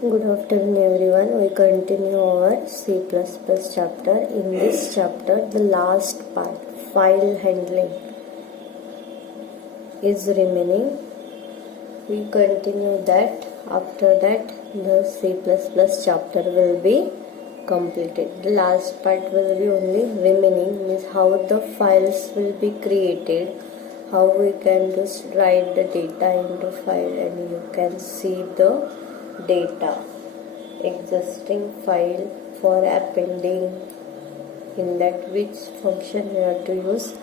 Good afternoon everyone. We continue our C++ chapter. In this chapter, the last part, file handling, is remaining. We continue that. After that, the C++ chapter will be completed. The last part will be only remaining, means how the files will be created, how we can just write the data into file and you can see the data existing file for appending, in that which function you have to use.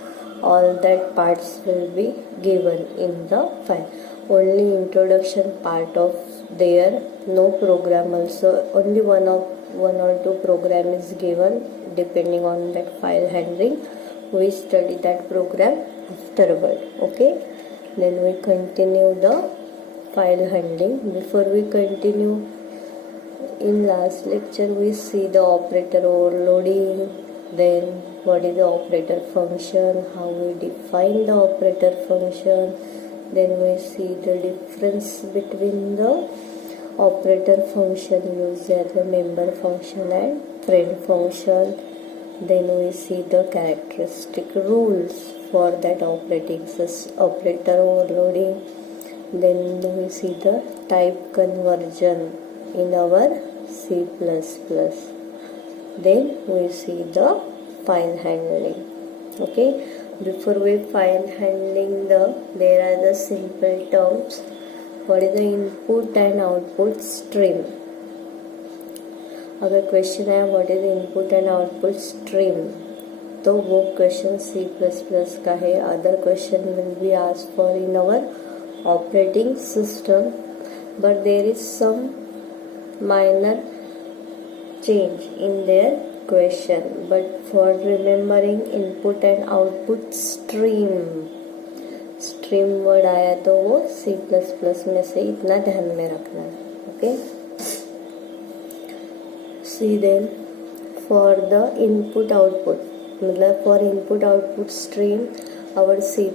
All that parts will be given in the file. Only introduction part of there, no program also, only one or two program is given depending on that file handling. We study that program afterward. Okay, then we continue the file handling. Before we continue, in last lecture we see the operator overloading, then what is the operator function, how we define the operator function, then we see the difference between the operator function used as a member function and friend function, then we see the characteristic rules for that operator overloading, then we see the type conversion in our C++, then we see the file handling. Okay, before we file handling, there are the simple terms. What is the input and output stream? अगर question है what is input and output stream, तो वो question C++ का है. Other question will be asked for in our operating system, but there is some minor change in their question. But for remembering input and output stream word आया तो वो C++ में से इतना ध्यान में रखना है. Okay, see then for the input output, मतलब for input output stream our C++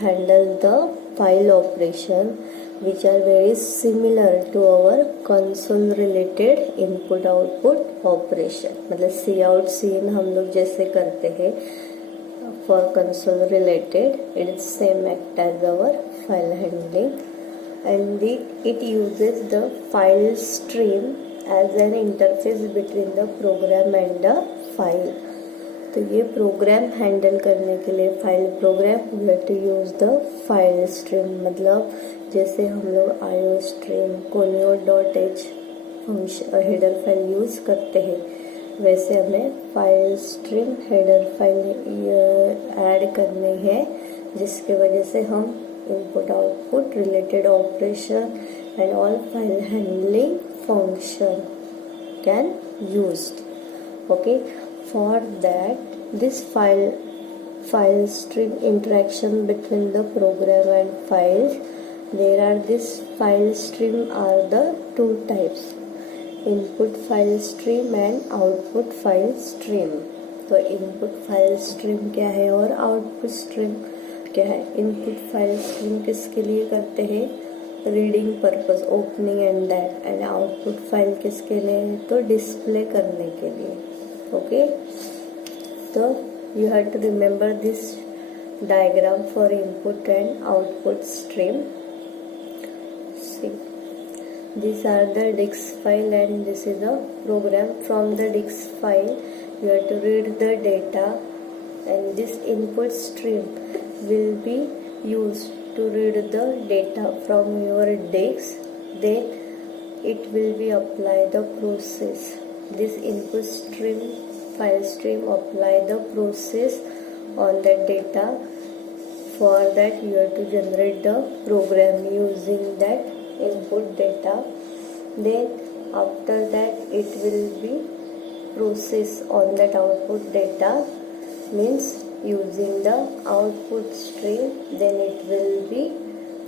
handle the file operation which are very similar to our console related input output operation. मतलब cout cin हम लोग जैसे करते हैं for console related, it is same act as our file handling, and it uses the file stream as an interface between the program and the file. तो ये programme handle करने के लिए file program we have to use the file stream. मतलब जैसे हम लोग I O stream conio.h function header file use करते हैं, वैसे हमें file stream header file add करनी है, जिसके वजह से हम input output related operation and all file handling function can used. Okay, for that this file stream interaction between the program and files, there are this file stream are the two types, input file stream and output file stream. तो input file stream क्या है और output stream क्या है? input file stream किसके लिए करते हैं? Reading purpose, opening and that, and output file किसके लिए? तो डिस्प्ले करने के लिए. Okay, so you have to remember this diagram for input and output stream. See, these are the disk file and this is the program. From the disk file you have to read the data, and this input stream will be used to read the data from your disk. Then it will be apply the process. This input stream file stream apply the process on that data. For that you have to generate the program using that input data. Then after that it will be process on that output data, means using the output stream. Then it will be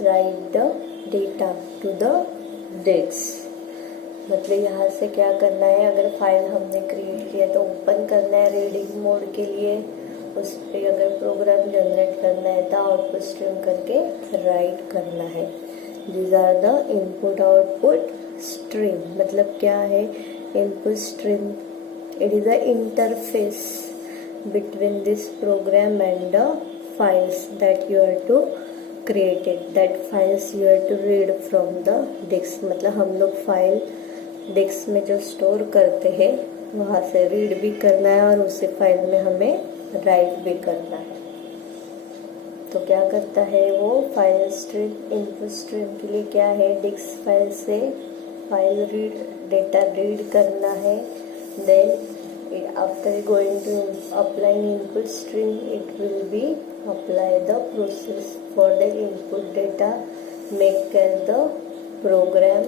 write the data to the disk. मतलब यहाँ से क्या करना है, अगर file हमने create किया तो ओपन करना है रीडिंग मोड के लिए, उस पर अगर प्रोग्राम जनरेट करना है तो आउटपुट स्ट्रीम करके राइट करना है. These are the input output stream मतलब क्या है, input stream, it is the interface between this program and the files that you are to created, that files you are to read from the disk। मतलब हम लोग file disc में जो store करते हैं वहाँ से रीड भी करना है और उसी फाइल में हमें राइट भी करना है। तो क्या करता है वो फाइल स्ट्रीम, इनपुट स्ट्रीम के लिए क्या है, डिस्क फाइल से फाइल रीड, डेटा रीड करना है। Then after going to applying input stream, it will be apply the process for the input data, make the program,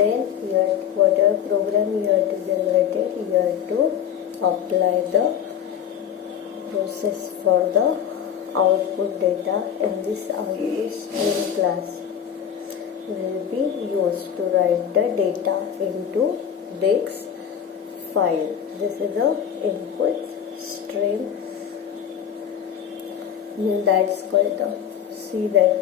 then you have whatever program you have to generate it, you have to apply the process for the output data, and this output stream class will be used to write the data into disk file. This is the input stream, that's called the, see that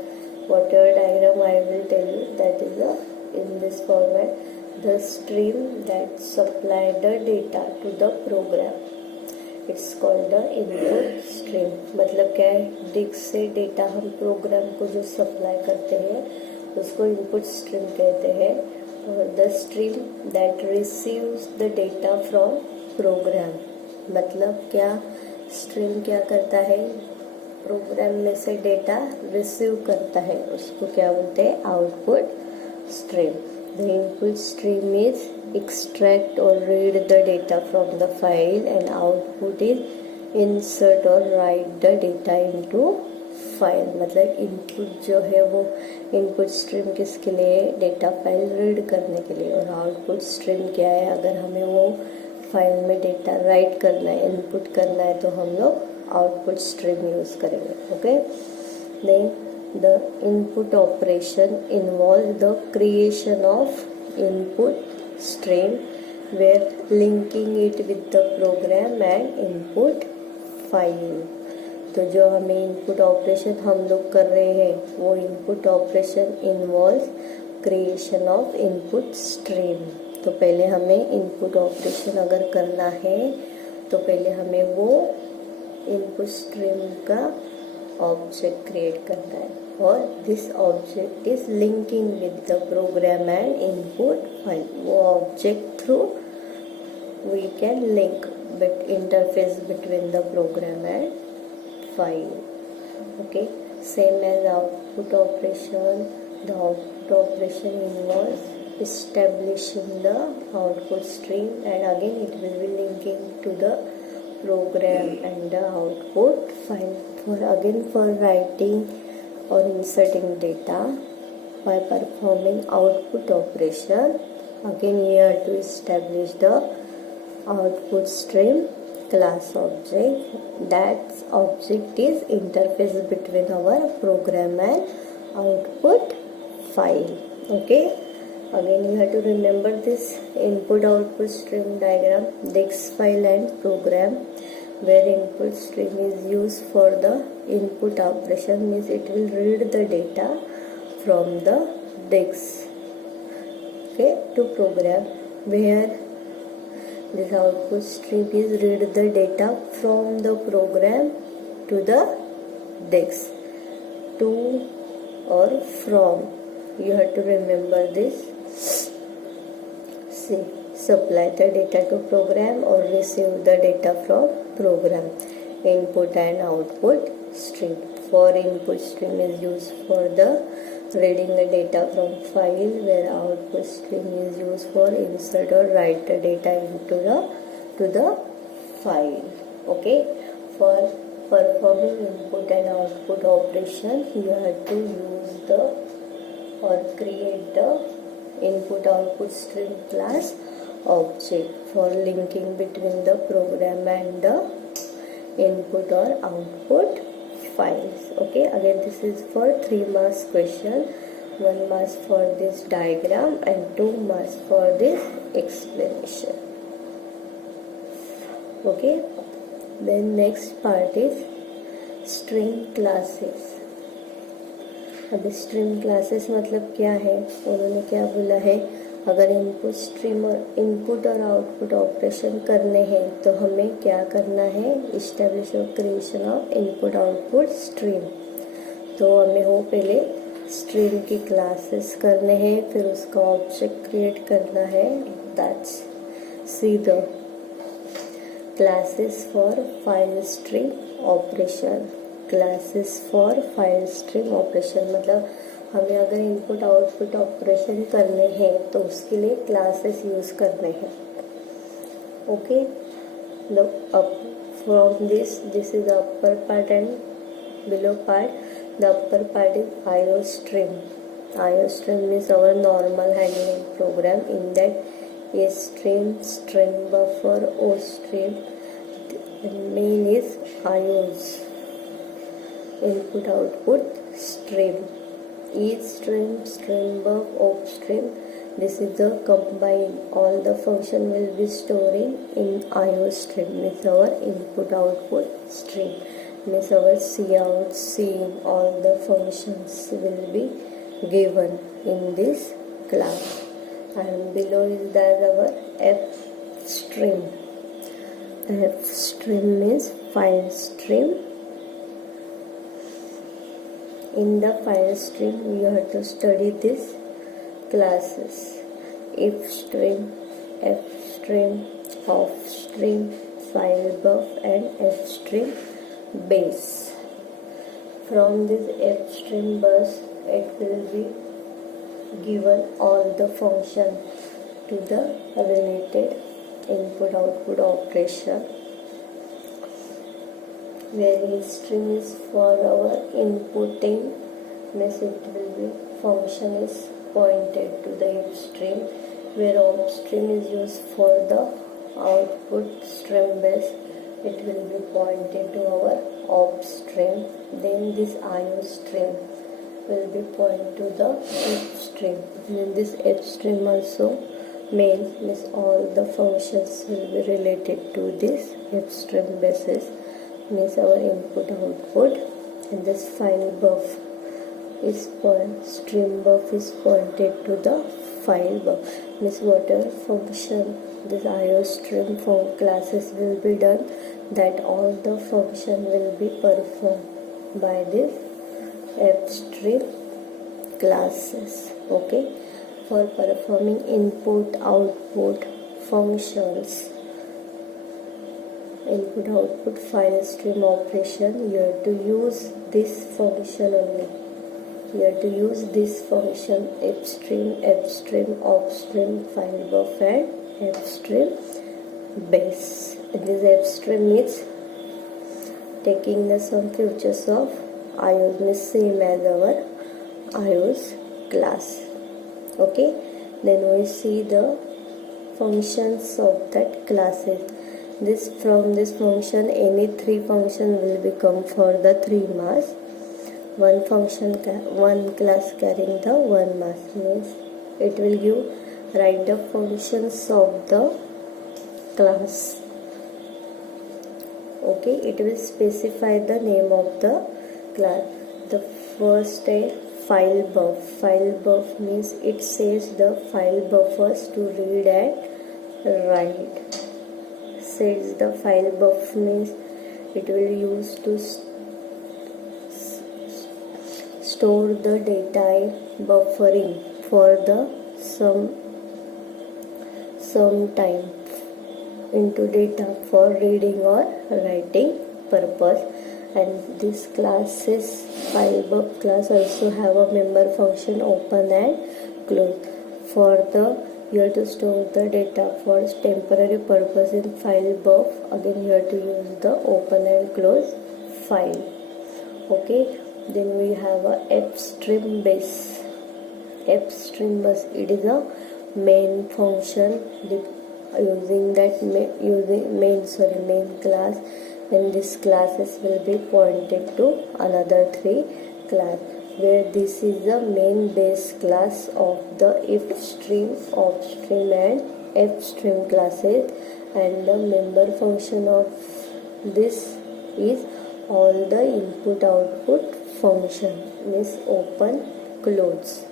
whatever diagram I will tell you, that is the in this format, the stream that supply the data to the program, it's called the input stream। मतलब क्या है, disc से data हम programme को जो supply करते हैं उसको इनपुट स्ट्रीम कहते हैं। The stream that receives the data from program, मतलब क्या, स्ट्रीम क्या करता है, प्रोग्राम में से डेटा रिसीव करता है, उसको क्या बोलते हैं, output stream. The input stream is extract or read the data from the file, and output is insert or write the data into file. मतलब इनपुट जो है वो इनपुट स्ट्रीम किसके लिए, डेटा फाइल रीड करने के लिए, और आउटपुट स्ट्रीम क्या है, अगर हमें वो फाइल में डेटा राइट करना है, इनपुट करना है, तो हम लोग आउटपुट स्ट्रीम यूज़ करेंगे। Okay, then the input operation involve the creation of input stream where linking it with the program and input file. तो जो हमें इनपुट ऑपरेशन हम लोग कर रहे हैं वो input operation involve creation of input stream. तो पहले हमें इनपुट ऑपरेशन अगर करना है तो पहले हमें वो इनपुट स्ट्रीम का ऑब्जेक्ट क्रिएट करना है, और this object is linking with the program and input file. वो object through we can link bit interface between the program and file। Okay, same as output operation, the output operation involves establishing the output stream, and again it will be linking to the program and the output file, for writing or inserting data by performing output operation. Again you have to establish the output stream class object, that object is interface between our program and output file। Okay, again you have to remember this input output stream diagram, disk file and program, where input stream is used for the input operation, means it will read the data from the disk, okay, to program, where this output stream is read the data from the program to the disk, to or from, you have to remember this। See, supply the data to program or receive the data from program, input and output stream। For input stream is used for the reading the data from file, where output stream is used for insert or write the data into the file। Okay, for performing input and output operation you have to use the or create the input output stream class object for linking between the program and the input or output files। Okay, again this is for 3 marks question, 1 marks for this diagram and 2 marks for this explanation। Okay, then next part is string classes। अब stream classes मतलब क्या है, उन्होंने क्या बोला है, अगर input और आउटपुट ऑपरेशन करने हैं तो हमें क्या करना है, इस्टेब्लिश और creation of input output stream. तो हमें हो पहले स्ट्रीम की क्लासेस करने हैं, फिर उसका ऑब्जेक्ट क्रिएट करना है। That's see the classes for file stream operation. Classes for file stream operation मतलब हमें अगर इनपुट आउटपुट ऑपरेशन करने हैं तो उसके लिए क्लासेस यूज करने हैं। Okay, the from this is the upper part and below part. The upper part is IO stream. IO stream is our normal handling program. In that A stream, stream buffer, O stream. The main is IOs, input output stream. Each stream buff, op stream. This is the combined. All the function will be storing in IO stream. Is our input output stream. Means our cout, cin, all the functions will be given in this class. And below is that our f stream. F stream means file stream. In the file stream you have to study these classes: if stream, f stream, off stream, file buff, and f stream base. From this f stream bus it will be given all the function to the related input output operation, where each stream is for our inputting. Means it will be function is pointed to the if stream, where op stream is used for the output stream base. It will be pointed to our op stream. Then this IO stream will be pointed to the F stream. Then this F stream also means all the functions will be related to this F stream basis. Means our input output. And this file buff is stream buff is pointed to the file buff. Means whatever function this IO stream from classes will be done, that all the function will be performed by this F stream classes. Okay, for performing input output functions, input output file stream operation, you have to use this function only. You have to use this function: f stream, op stream, file buff, and f stream base. And this f stream is taking the some features of IOS, means same as our IOS class. Okay, then we see the functions of that classes. From this function any three function will become for the 3 mass. One class carrying the 1 mass. Means it will give write the functions of the class. Okay, it will specify the name of the class. The first is file buff. File buff means it says the file buffers to read and write. Says the file buff means it will use to store the data buffering for the some time into data for reading or writing purpose. And this class's file buff class also have a member function open and close. For the you have to store the data for temporary purpose in file buff. Again you have to use the open and close file. Okay, then we have a f stream base. F stream bus, it is a main function using that main class, and these classes will be pointed to another 3 class, where this is the main base class of the if stream, op stream, and f stream classes. And the member function of this is all the input output function, means open close.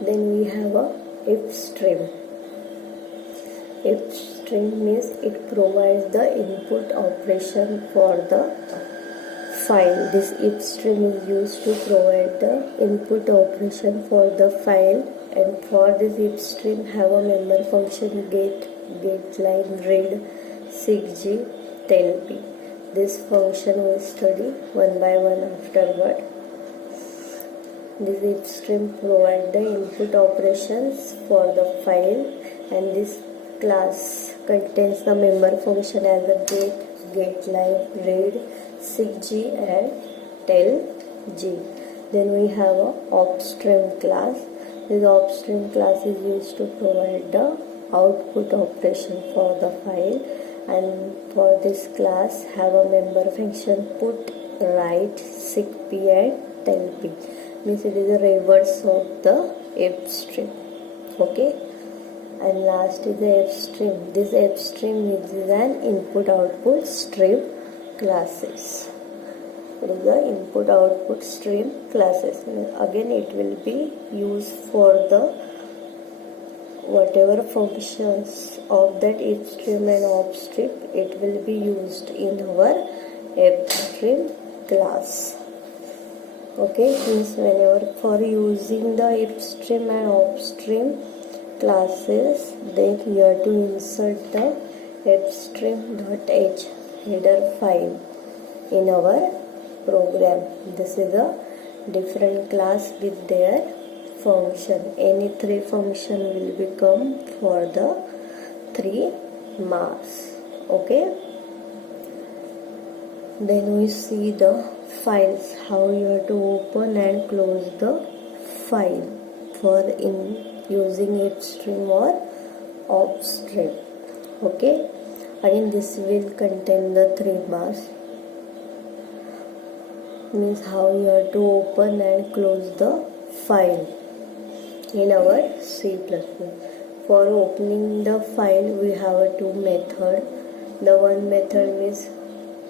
Then we have a if stream. If stream means it provides the input operation for the file. This if stream is used to provide the input operation for the file, and for this if stream have a member function get line read 6G 10P. This function we study one by one afterward. This if stream provide the input operations for the file, and this class contains the member function as a get line read 6G and tell G. Then we have a upstream class. This upstream class is used to provide the output operation for the file, and for this class have a member function put, write, seek P and tell P. Means it is a reverse of the if stream. Okay. And last is the F stream. This F stream is an input-output stream classes. It is the input-output stream classes. Again, it will be used for the whatever functions of that if stream and op stream. It will be used in our F stream class. Okay, means whenever for using the if stream and op stream classes, then you have to insert the fstream.h header file in our program. This is a different class with their function. Any three function will become for the 3 marks. Okay. Then we see the files, how you have to open and close the file for using if stream or op stream. Okay, again this will contain the 3 marks. Means how you have to open and close the file in our C++. For opening the file we have 2 methods. The one method means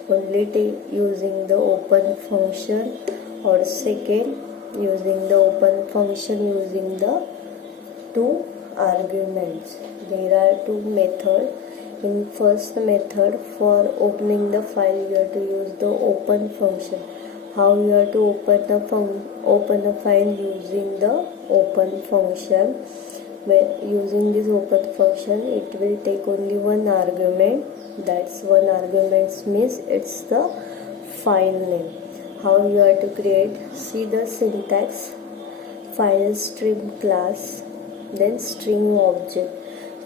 only using the open function, or second using the open function using the 2 arguments. There are 2 methods. In first method, for opening the file you have to use the open function. How you have to open the file using the open function. Using this open function, it will take only one argument. That's one argument means it's the file name. How you have to create? See the syntax. File stream class, then string object.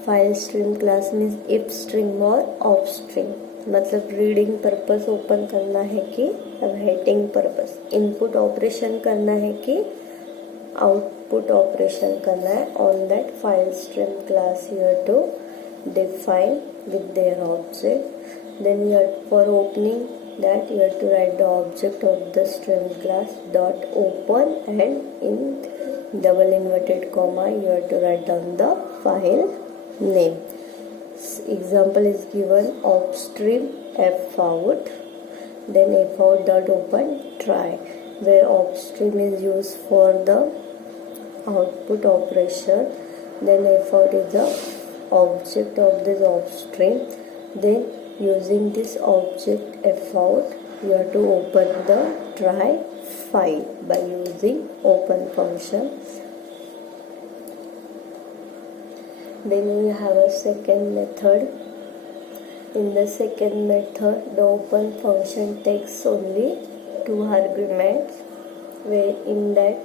File stream class means if stream or op stream. मतलब reading purpose open करना है कि writing purpose, input operation करना है कि output operation करना है. On that file stream class you have to define with their object. Then you have, for opening that you have to write the object of the stream class dot open, and in double inverted comma you have to write down the file name. Example is given: opstream fout, then fout dot open try, where opstream is used for the output operation. Then fout is the object of this opstream. Then using this object fout you have to open the try file by using open function. Then we have a second method. In the second method, the open function takes only 2 arguments, where in that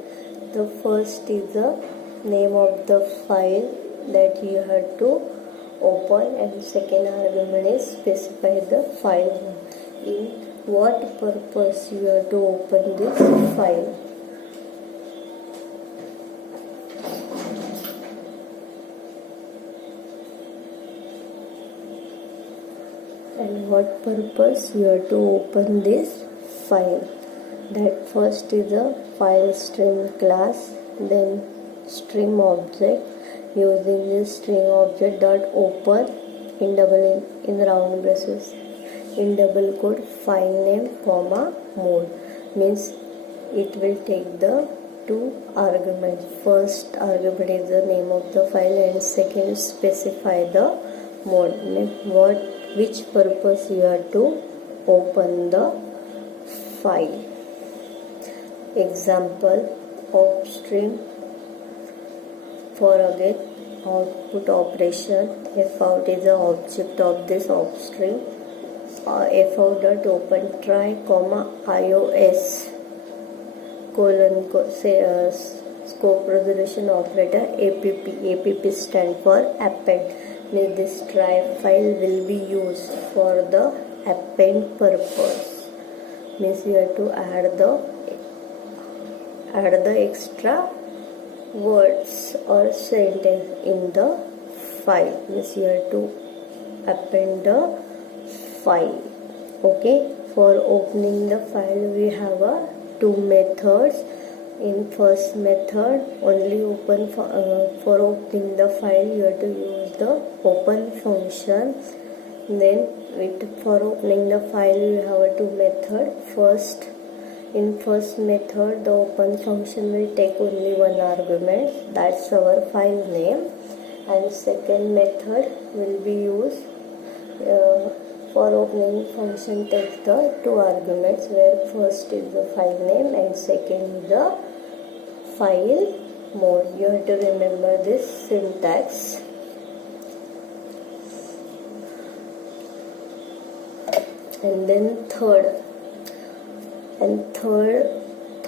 the first is the name of the file that you have to open, and second argument is specify the file. In what purpose you have to open this file. And what purpose you have to open this file. That first is the file stream class, then stream object. Using this string object dot open in round braces in double quote file name comma mode, means it will take the two arguments. First argument is the name of the file and second specify the mode. Which purpose you have to open the file. Example, upstream for again output operation. Fout is the object of this upstream. Fout dot open try comma iOS colon scope resolution operator app stand for append. Means this try file will be used for the append purpose. Means you have to add the extra words or sentence in the file. Means you have to append the file. Okay, for opening the file we have two methods. In first method, only open for opening the file you have to use the open function. Then for opening the file you have two methods. In first method the open function will take only one argument, that's our file name, and second method will be used for opening function takes the two arguments, where first is the file name and second is the file mode. You have to remember this syntax. And then third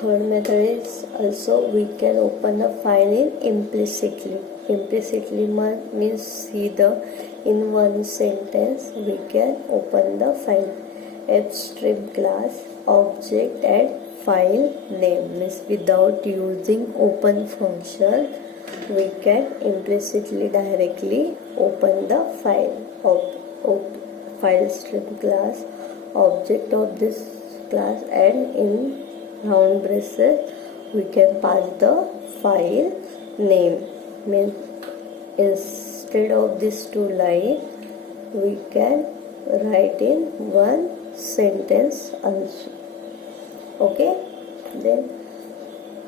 method is also we can open a file in implicitly. Implicitly means in one sentence we can open the file. Upstream class object and file name, means without using open function we can implicitly directly open the file. File stream class object of this class, and in round braces we can pass the file name. Means instead of this two line we can write in one sentence also. Okay, then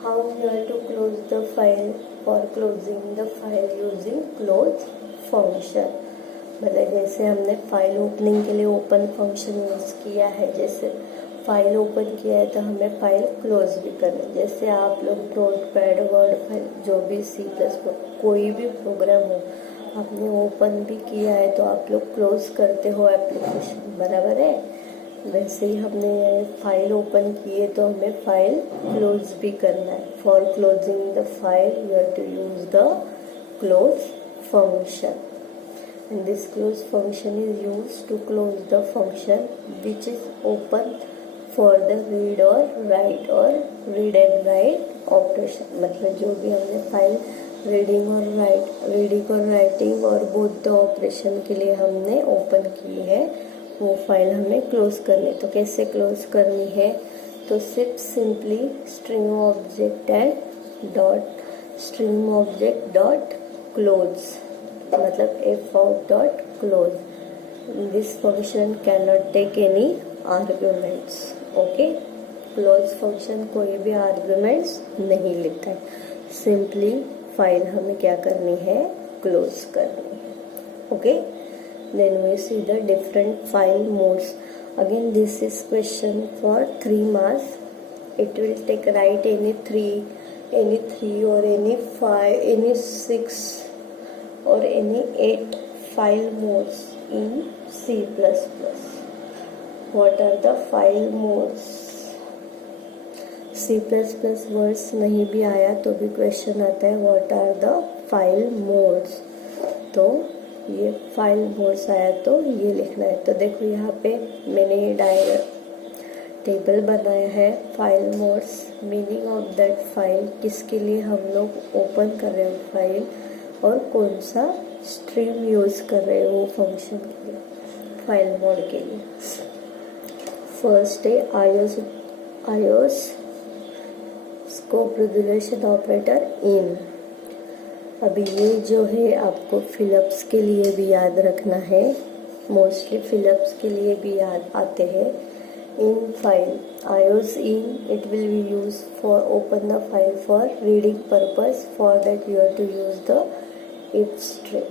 how you have to close the file? For closing the file using close function. मतलब जैसे हमने file opening के लिए open function use किया है, जैसे file open किया है तो हमें फाइल क्लोज भी करना है. जैसे आप लोग नोटपैड, वर्ड फाइल, जो भी C++ कोई भी प्रोग्राम हो आपने ओपन भी किया है तो आप लोग क्लोज करते हो एप्लीकेशन, बराबर है. वैसे ही हमने फाइल ओपन की है तो हमें फाइल क्लोज भी करना है. For closing the file you have to use the close function. And this close function is used to close the function which is open for the read or write or read and write operation. मतलब जो भी हमने file reading और writing और both the operation के लिए हमने open की है वो फाइल हमें क्लोज करनी. तो कैसे क्लोज करनी है? तो simply string object dot close, मतलब fout dot close. This function cannot take any arguments. Okay, close function कोई भी arguments नहीं लेता है. Simply फाइल हमें क्या करनी है? क्लोज करनी है. Okay, then we see the different file modes. Again this is question for 3 marks. It will take write any three or any 5, any 6 or any 8 file modes in C++. What are the file modes? C++ words नहीं भी आया तो भी question आता है what are the file modes. तो ये file modes आया तो ये लिखना है. तो देखो यहाँ पे मैंने टेबल बनाया है file modes, meaning of that file, किसके लिए हम लोग ओपन कर रहे हैं फाइल और कौन सा स्ट्रीम यूज कर रहे हैं वो फंक्शन के लिए, फाइल मोड के लिए. फर्स्ट है आयोस स्कोप रेजोल्यूशन ऑपरेटर इन. अभी ये जो है आपको फिलअप्स के लिए भी याद रखना है, मोस्टली फिलअप्स के लिए भी याद आते हैं. in file. IOS in, it will be used for open the file for reading purpose. For that you have to use the if string.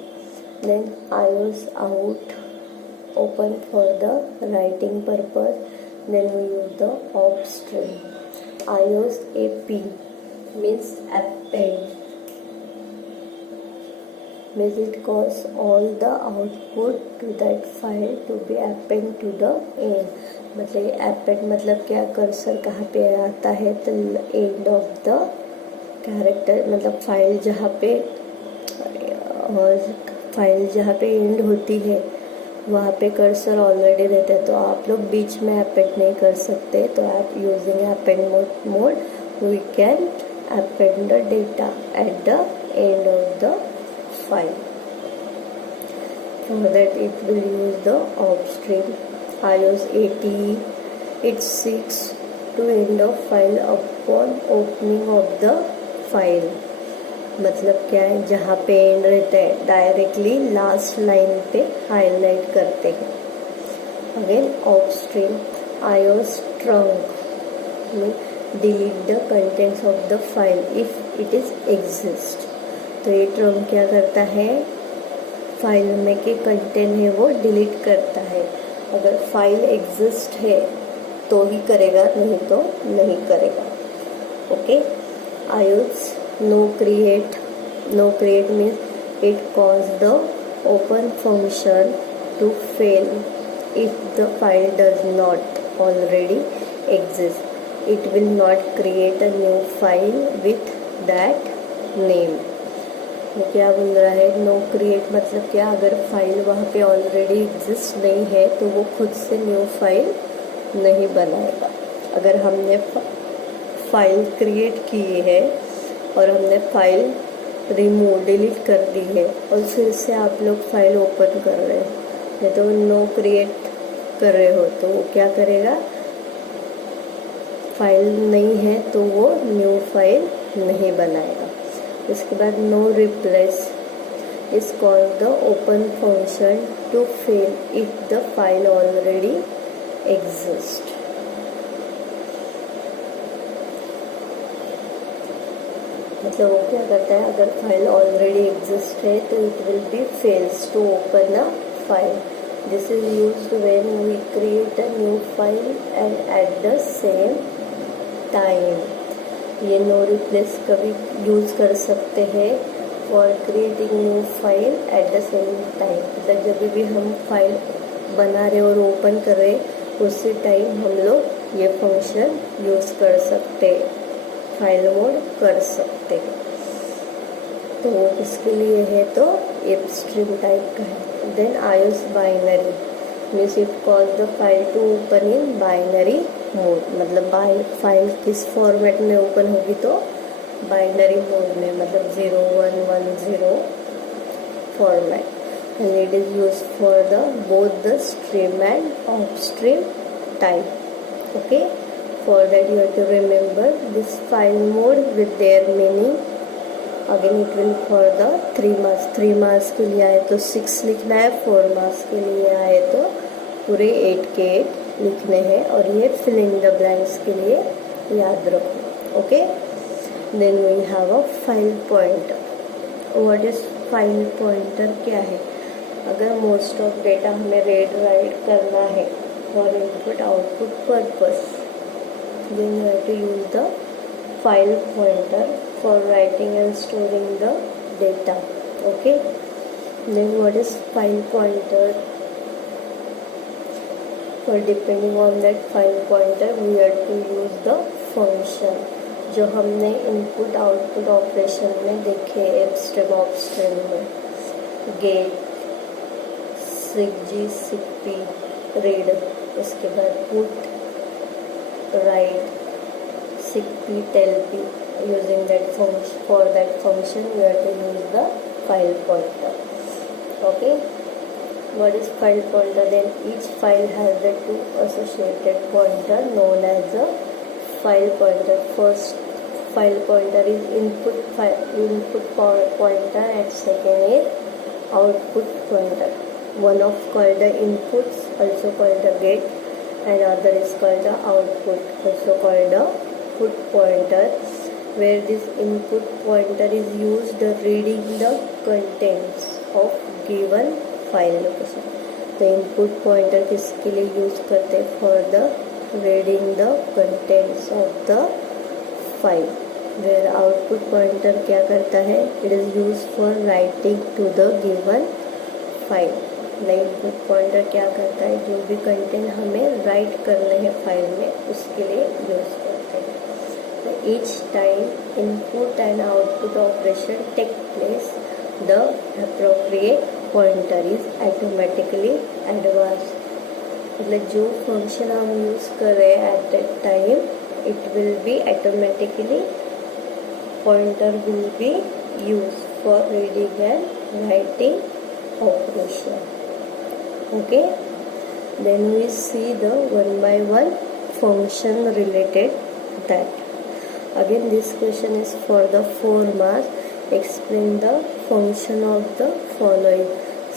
Then IOS out, open for the writing purpose. Then we use the op string. IOS AP means append, means it causes all the output to that file to be append to the end. मतलब append मतलब क्या, cursor कहाँ पे आता है, तो and of the character, मतलब file जहाँ पे एंड होती है वहाँ पे कर्सर ऑलरेडी रहता है, तो आप लोग बीच में अपेंड नहीं कर सकते. तो आप using append mode we can append the data at the end of the file. For that it will use the op string. IOS 80, it seeks to end of file upon opening of the file. मतलब क्या है, जहाँ पे and रहता है directly last line पे highlight करते हैं. Again op string. IOS trunk में delete the contents of the file if it is exist. तो ये ट्रंक क्या करता है, फाइल में के कंटेंट है वो डिलीट करता है. अगर फाइल एग्जिस्ट है तो ही करेगा, नहीं तो नहीं करेगा. Okay. IOS no create means it cause the open function to fail if the file does not already exist. It will not create a new file with that name. वो क्या बोल रहा है, नो क्रिएट मतलब क्या, अगर file वहाँ पे ऑलरेडी एग्जिस्ट नहीं है तो वो खुद से न्यू फाइल नहीं बनाएगा. अगर हमने फाइल क्रिएट की है और हमने फाइल डिलीट कर दी है और फिर से आप लोग फाइल ओपन कर रहे हैं, नहीं तो नो क्रिएट कर रहे हो, तो वो क्या करेगा, फाइल नहीं है तो वो न्यू फाइल नहीं बनाएगा. इसके बाद no replace is called the open function to fail if the file already exist. मतलब वो क्या करता है, अगर फाइल ऑलरेडी एग्जिस्ट है तो it will be fails to open a file. This is used when we create a new file and at the same time. ये no replace कभी यूज़ कर सकते हैं for creating new file at the same time. मतलब जब भी हम file बना रहे और ओपन कर रहे उसी टाइम हम लोग ये फंक्शन यूज़ कर सकते, फाइल मोड कर सकते. तो वो किसके लिए है, तो इफ स्ट्रिंग टाइप का है. Then IOS binary means it cause the file to open in binary mode. मतलब फाइल किस फॉर्मेट में ओपन होगी, तो बाइनरी मोड में, मतलब 0110 format. And it is use for the both the stream and of stream type. Okay. For that you have to remember this file mode with their meaning. Again it will for the 3 marks के लिए आए तो 6 लिखना है, 4 marks के लिए आए तो पूरे 8 के 8 लिखने हैं. और ये फिल इन द ब्लैंक्स के लिए याद रखो. Okay. Then we have a file pointer. What is file pointer क्या है, अगर मोस्ट ऑफ डेटा हमें रीड राइट करना है for input output purpose, then you have to use the file pointer for writing and storing the data. Okay. Then what is file pointer? For depending on that file pointer we have to use the function जो हमने input output operation में देखे abstract ऑपस्ट्रीम में. Gate, सिग, सिगपी, read, उसके बाद put, write, seekp, tellp. Using that function, for that function we have to use the file pointer. Okay. What is file pointer? Then each file has the two associated pointer known as the file pointer. First file pointer is input pointer and second is output pointer. One of called the inputs, also called the get, and other is called the output, also called the put pointer, where this input pointer is used reading the contents of given file location. तो input pointer किसके लिए use करते हैं? for the reading the contents of the file. where output pointer क्या करता है? it is used for writing to the given file. Input pointer क्या करता है? जो भी कंटेंट हमें राइट करने हैं फाइल में उसके लिए यूज करते हैं. तो each time input and output operation take place, the appropriate pointer is automatically advanced. मतलब जो फंक्शन हम यूज कर रहे हैं at that time it will be automatically pointer will be used for reading and writing operation. Okay, then we see the one by one function related that. Again this question is for the 4 marks. Explain the function of the following: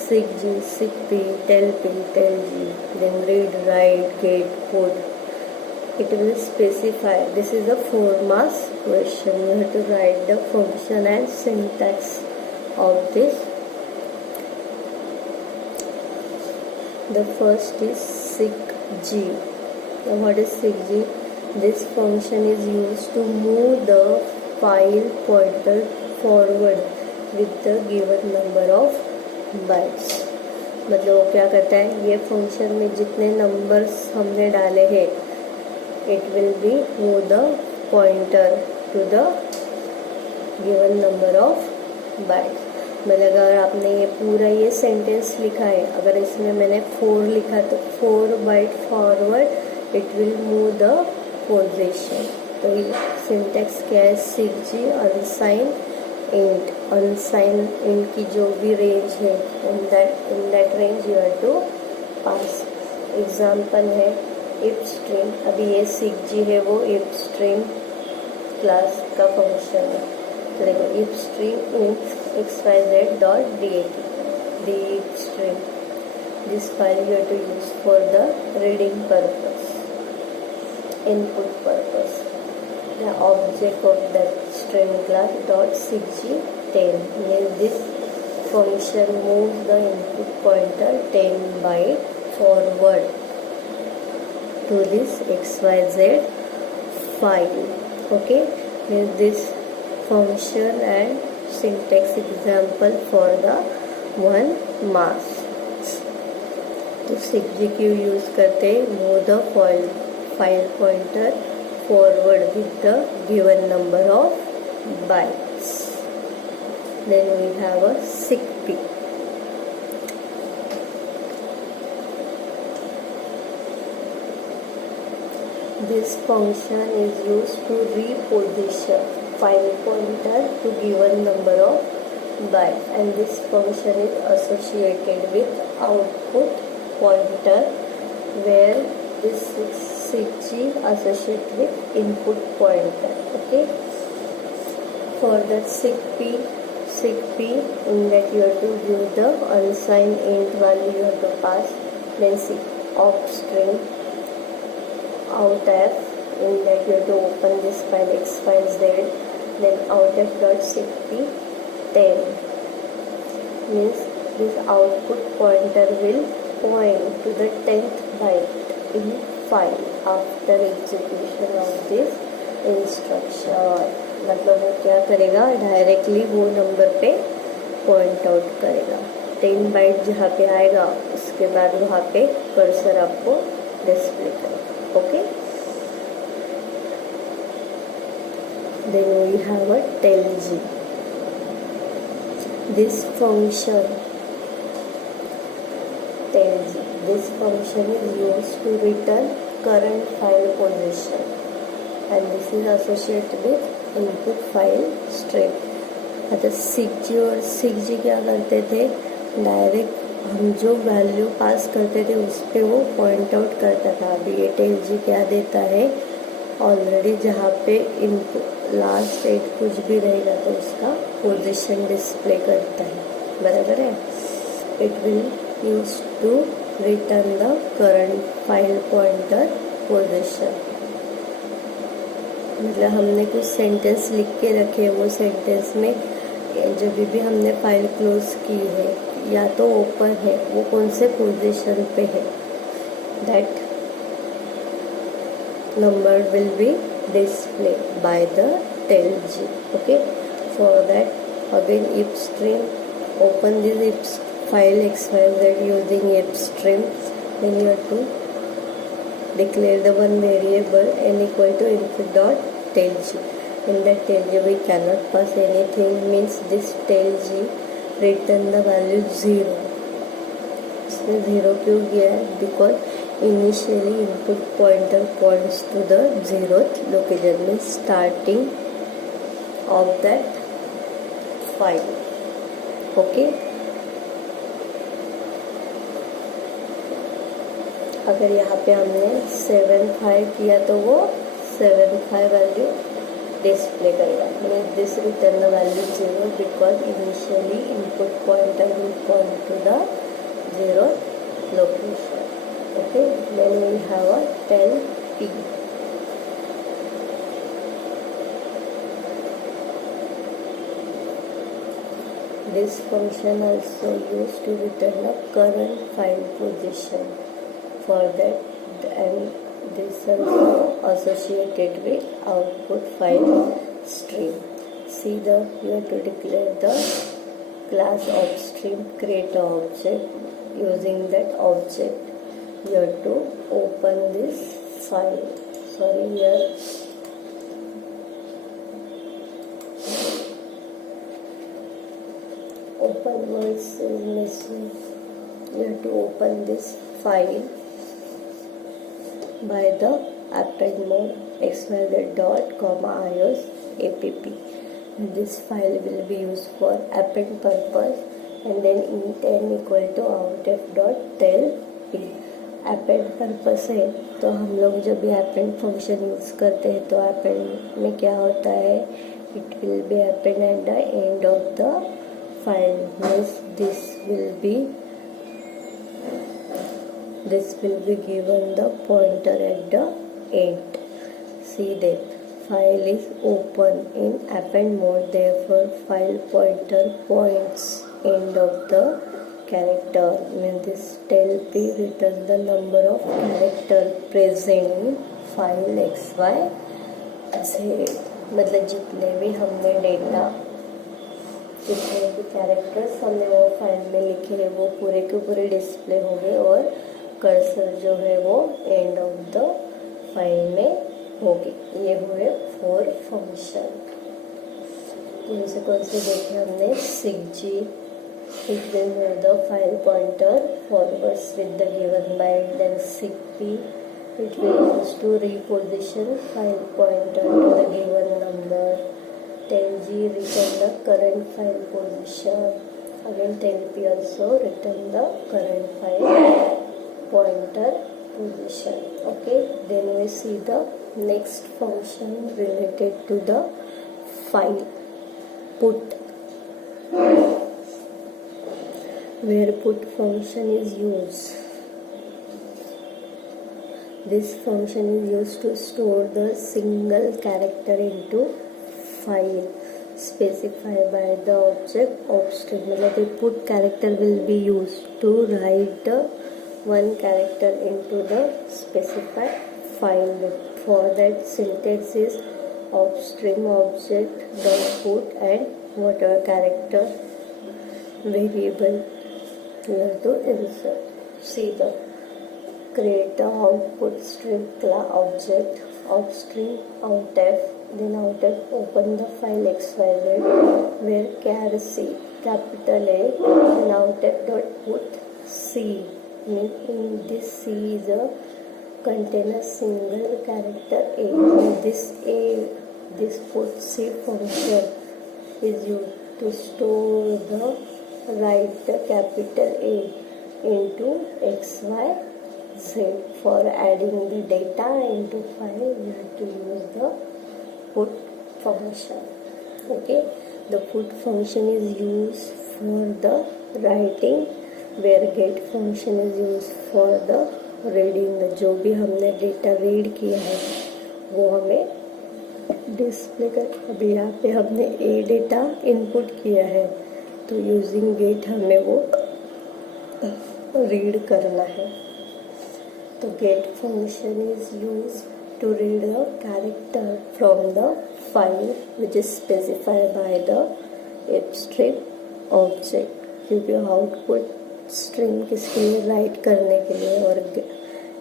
seek G, seek P, tell P, tell G, then read, write, get, put. It will specify. This is a 4 marks question. You have to write the function and syntax of this. The first is seek G. Now what is seek G? This function is used to move the file pointer forward with the given number of bytes. मतलब वो क्या करता है? ये function में जितने numbers हमने डाले हैं it will be move the pointer to the given number of bytes. मतलब अगर आपने ये पूरा ये सेंटेंस लिखा है, अगर इसमें मैंने 4 लिखा तो 4 byte forward it will move the position. तो सिंटेक्स क्या है? Seek g unsigned int. Unsigned int की जो भी रेंज है in that range you have to pass. Example है इफ स्ट्रिंग. अभी ये सीक जी है वो इफ स्ट्रिंग क्लास का फंक्शन है. तो देखो if string int xyz.dat, the string. This file you have to use for the reading purpose, input purpose. The object of that string class .cg10 means this function moves the input pointer 10 byte forward to this xyz file. Okay, means this function and syntax example for the 1 mark. तो seek क्यों use करते? Move the file pointer forward with the given number of bytes. Then we have a seek p. This function is used to reposition file pointer to given number of bytes, and this function is associated with output pointer, where this seek associated with input pointer. Okay, for the seek p, in that you have to give the unsigned int value you have to pass. Then seek op string outf, in that you have to open this file xyz. Then outf.seekp10 means this output pointer will point to the 10th byte in file after execution of this instruction. मतलब वो क्या करेगा? Directly वो number पे point out करेगा. 10 bite जहाँ पे आएगा उसके बाद वहाँ पे कर्सर आपको डिस्प्ले करेगा. Okay, then we have a tell G. This function tell G, this function is used to return current file position, and this is associated with input file string. अच्छा सीक जी और seek जी क्या करते थे? Direct हम जो value pass करते थे उस पर वो पॉइंट आउट करता था. अभी ये टेल जी क्या देता है? ऑलरेडी जहाँ पे इनपुट लास्ट एट कुछ भी रहेगा तो उसका पोजीशन डिस्प्ले करता है. बराबर है. It will use to return the current file pointer position. मतलब हमने कुछ सेंटेंस लिख के रखे, वो सेंटेंस में जब भी हमने फाइल क्लोज की है या तो ओपन है, वो कौन से पोजीशन पे है, that number will be display by the tellg. Okay, for that again if stream, open this if file xyz using if stream, then you have to declare the one variable n equal to input dot tel-G. In that tel-G we cannot pass anything, means this tel-G return the value 0. इसमें 0 क्यों गया है? Because initially input pointer points to the 0th location में starting of that file. Okay, अगर यहाँ पे हमने 7.5 किया तो वो 7.5 वैल्यू डिस्प्ले करेगा. Means this return the value 0 because initially input pointer will point to the 0th location. Okay, then we have a tel-P. This function also used to return the current file position. For that, and this also associated with output file stream. See the, you have to declare the class of stream, create an object. Using that object, you have to open this file. Sorry, here open words is missing. You have to open this file by the append mode xyz.ios app. This file will be used for append purpose, and then int n equal to outf.tel-P. append purpose है तो हम लोग जब भी append function use करते हैं तो append में क्या होता है, it will be append at the end of the file. Means this will be given the pointer at the end. See that file is open in append mode, therefore file pointer points end of the character. Means this tel-P returns the number of character present in file xyz. मतलब जितने भी हमने data, जितने भी characters हमने वो file में लिखे हैं वो पूरे के पूरे डिस्प्ले हो गए, और कर्सर जो है वो एंड ऑफ द फाइल में होगी. ये हुए 4 फंक्शन. इनसे कौन से देखे हमने? CG, it will move the file pointer forwards with the given byte. Then CP, it will use to reposition file pointer to the given number. tel-G return the current file position. Again tel-P also return the current file pointer position. Okay, then we see the next function related to the file put, where put function is used. This function is used to store the single character into file specified by the object of string. मतलब the put character will be used to write the one character into the specified file. For that, syntax is of string object dot put and whatever character variable you have to insert. See the create the output string object of string outf, then outf open the file xyz where char c capital A, then outf dot put c. In this c is a contain a single character A. This put c function is used to store the write the capital A into xyz. For adding the data into file, you have to use the put function. Okay, the put function is used for the writing where get function is use for the reading. जो भी हमने data read किया है वो हमें display कर। अभी यहाँ पे हमने ए डेटा इनपुट किया है तो यूजिंग गेट हमें वो रीड करना है। तो get function is use to read the character from the file which is specified by the if string object, क्योंकि आउटपुट स्ट्रिंग किसके लिए, राइट करने के लिए, और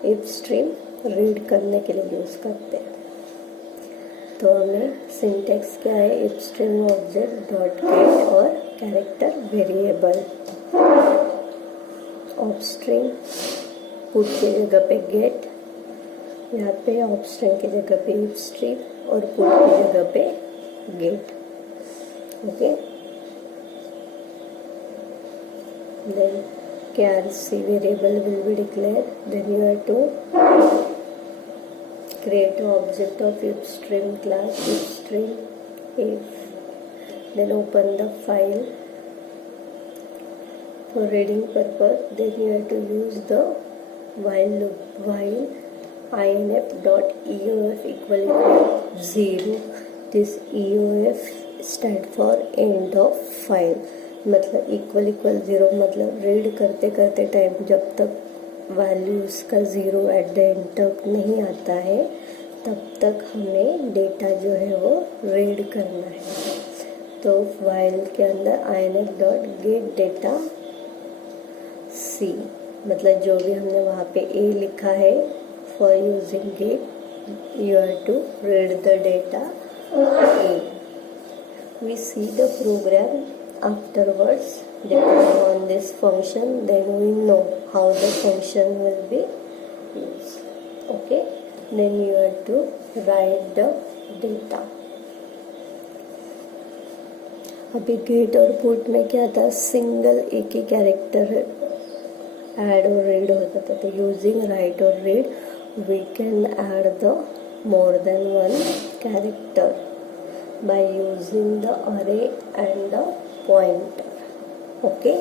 इफ स्ट्रिंग रीड करने के लिए यूज करते हैं। तो हमें सिंटेक्स क्या है, if string object dot get और character variable. Of string put की जगह पे गेट, यहाँ पे ऑफ स्ट्रिंग की जगह पे इफ स्ट्रिंग और पुट की जगह पे get. Okay, then char c variable will be declared, then you have to create an object of if string class if string if, then open the file for reading purpose, then you have to use the while loop, while inf.eof equal 0, this eof stand for end of file, मतलब equal 0 मतलब read करते करते time जब तक values का 0 eight the and तक नहीं आता है तब तक हमें डेटा जो है वो रीड करना है। तो फाइल के अंदर inf dot get data C, मतलब जो भी हमने वहाँ पे ए लिखा है, for using get you have to read the data A. We see the program afterwards depending on this function, then we know how the function will be used. Okay, then you have to write the data. अभी get और put में क्या था, single एक ही character add और read होता था। तो यूजिंग राइट और read we can add the more than one character by using the array and the pointer. Okay,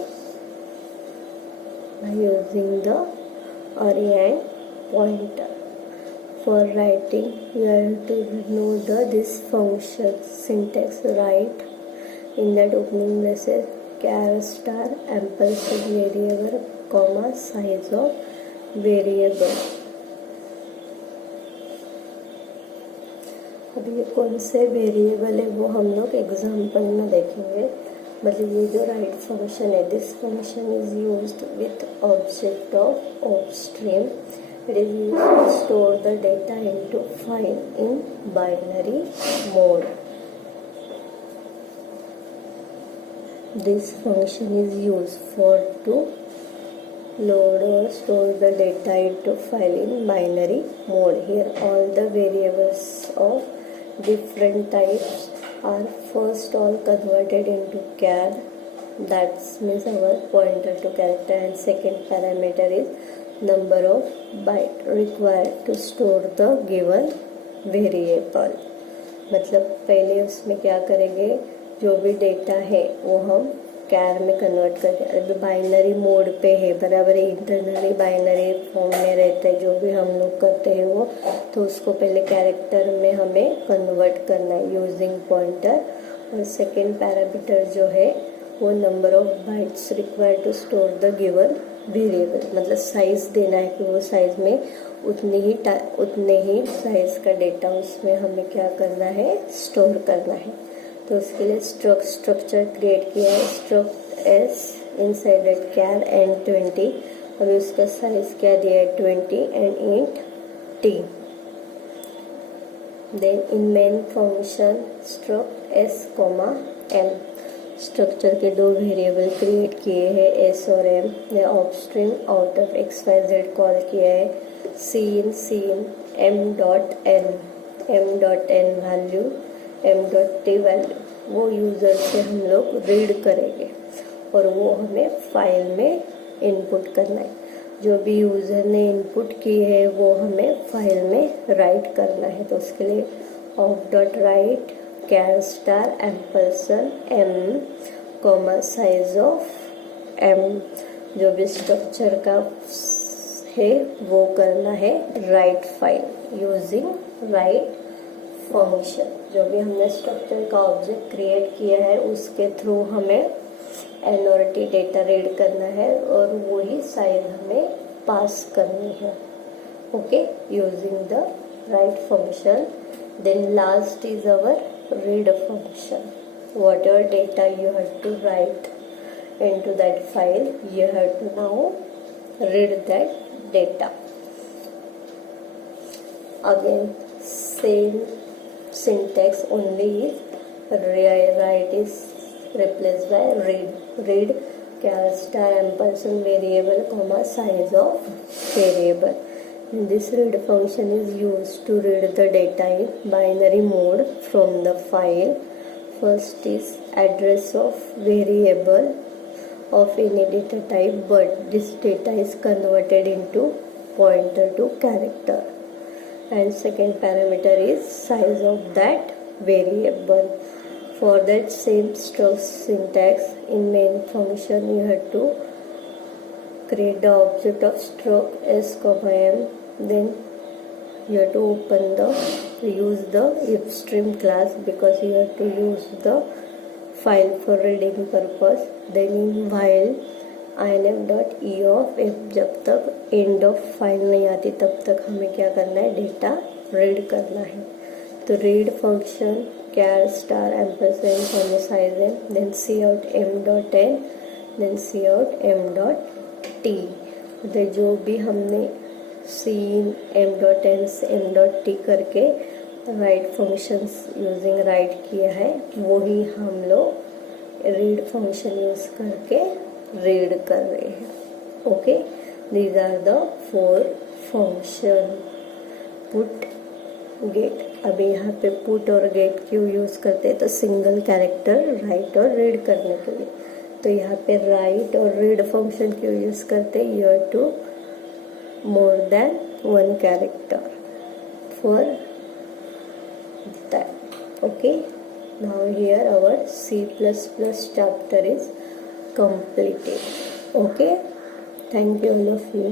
by using the array and pointer. For writing you have to know the this function syntax. Write in that opening braces char star ampersand variable comma size of variable। अब ये कौन से variable है वो हम लोग example में देखेंगे। मतलब ये जो राइट फंक्शन है, this function is used with object of stream, it is used to store the data into file in binary mode. This function is used for to load or store the data into file in binary mode. Here all the variables of different types are first all converted into char, that means our pointer to character, and second parameter is number of byte required to store the given variable। मतलब पहले उसमें क्या करेंगे, जो भी data है वो हम कैर में कन्वर्ट करके, अभी बाइनरी मोड पे है बराबर, इंटरनली बाइनरी फॉर्म में रहता है जो भी हम लोग करते हैं वो, तो उसको पहले कैरेक्टर में हमें कन्वर्ट करना है यूजिंग पॉइंटर। और सेकेंड पैरामीटर जो है वो number of bytes required to store the given variable, मतलब साइज देना है कि वो साइज में उतने ही साइज का डेटा उसमें हमें क्या करना है, स्टोर करना है। तो उसके लिए स्ट्रक्चर क्रिएट किया है, struct S inside that char and 20, अभी उसका साइज क्या दिया है 20 and int T. Then in main function struct S comma M, structure के दो वेरिएबल क्रिएट किए हैं एस और एम। ने of string out of XYZ call किया है, cin M dot N value m.t value वो यूज़र से हम लोग रीड करेंगे और वो हमें फाइल में इनपुट करना है। जो भी यूज़र ने इनपुट की है वो हमें फाइल में राइट करना है। तो उसके लिए of dot write char star ampersand m comma size of m, जो भी स्ट्रक्चर का है वो करना है write file using write function. जो भी हमने स्ट्रक्चर का ऑब्जेक्ट क्रिएट किया है उसके थ्रू हमें एनऑरटी डेटा रीड करना है और वही साइज हमें पास करनी है। Okay, using the write function. Then last is our read function. Whatever data you have to write into that file, you have to now read that data. Again, same syntax, only is write is replaced by read. Read char star ampersand variable comma size of variable. This read function is used to read the data in binary mode from the file. First is address of variable of any data type, but this data is converted into pointer to character. And second parameter is size of that variable. For that same struct syntax, in main function you have to create the object of struct s comma m. Then you have to use the ifstream class because you have to use the file for reading purpose. Then in while inf.e of f, जब तक end of file नहीं आती तब तक हमें क्या करना है, डेटा रीड करना है। तो read function char star ampersand comma size m, then cout m.n, then cout m.t। तो जो भी हमने सीन m.n से m.t करके राइट फंक्शंस यूजिंग राइट किया है वो ही हम लोग रीड फंक्शन यूज करके रीड कर रहे हैं। Okay, these are the 4 function. Put, get. अभी यहाँ पे पुट और गेट क्यों यूज करते हैं, तो सिंगल कैरेक्टर राइट और रीड करने के लिए। तो यहाँ पे राइट और रीड फंक्शन क्यों यूज करते हैं, you have to more than one character for that. Okay, now here our C++ chapter is completed. Okay, thank you all of you.